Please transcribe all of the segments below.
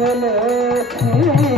হলো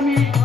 Miami.